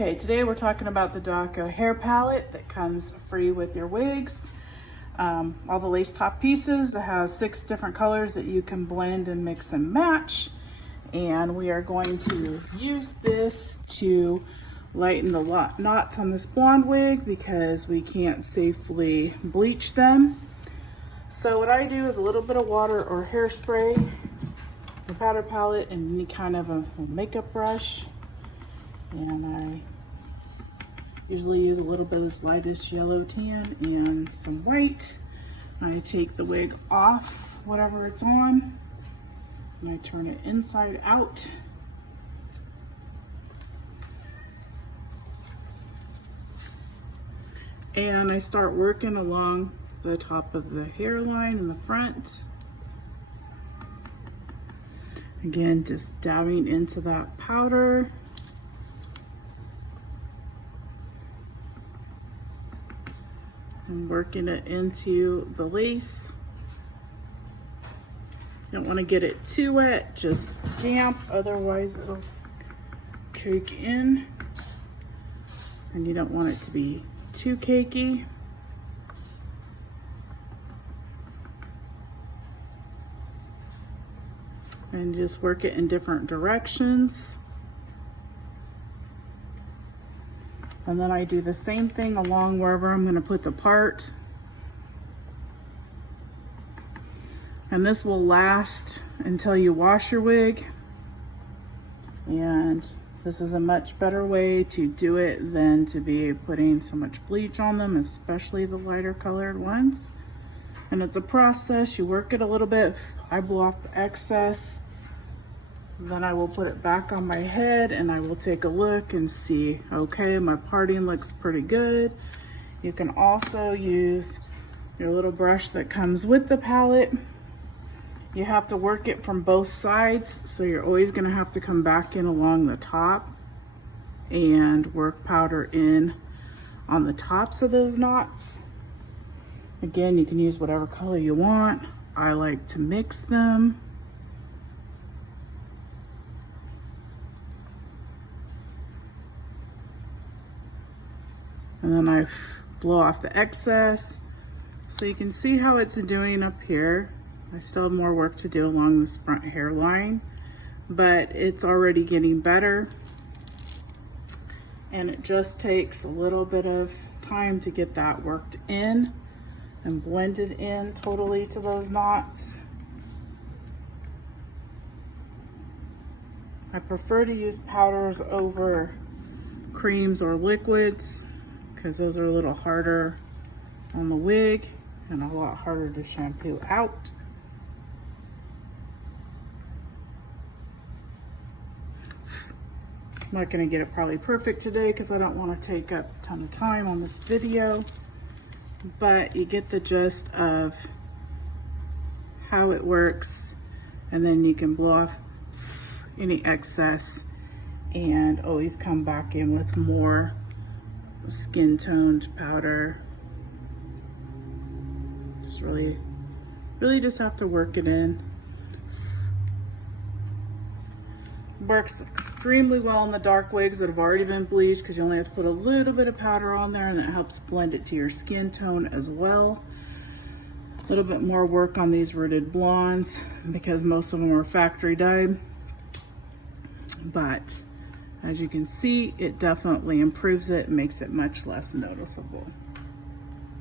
Okay, today we're talking about the Dejaco Hair Palette that comes free with your wigs. All the lace top pieces. It has 6 different colors that you can blend and mix and match. And we are going to use this to lighten the knots on this blonde wig because we can't safely bleach them. So what I do is a little bit of water or hairspray, the powder palette, and any kind of a makeup brush. And I usually use a little bit of this lightest yellow tan and some white. I take the wig off, whatever it's on, and I turn it inside out. And I start working along the top of the hairline in the front. Again, just dabbing into that powder. And working it into the lace. You don't want to get it too wet, just damp, otherwise it'll cake in. And you don't want it to be too cakey. And just work it in different directions. And then I do the same thing along wherever I'm going to put the part. And this will last until you wash your wig. And this is a much better way to do it than to be putting so much bleach on them, especially the lighter colored ones. And it's a process. You work it a little bit. I blow off the excess. Then I will put it back on my head and I will take a look and see, okay, my parting looks pretty good. You can also use your little brush that comes with the palette. You have to work it from both sides, so you're always gonna have to come back in along the top and work powder in on the tops of those knots. Again, you can use whatever color you want. I like to mix them. And then I blow off the excess. So you can see how it's doing up here. I still have more work to do along this front hairline, but it's already getting better. And it just takes a little bit of time to get that worked in and blended in totally to those knots. I prefer to use powders over creams or liquids, because those are a little harder on the wig and a lot harder to shampoo out. I'm not gonna get it probably perfect today because I don't want to take up a ton of time on this video, but you get the gist of how it works, and then you can blow off any excess and always come back in with more skin toned powder. Just really just have to work it in. Works extremely well on the dark wigs that have already been bleached because you only have to put a little bit of powder on there, and that helps blend it to your skin tone as well. A little bit more work on these rooted blondes because most of them are factory dyed, but as you can see, it definitely improves it and makes it much less noticeable.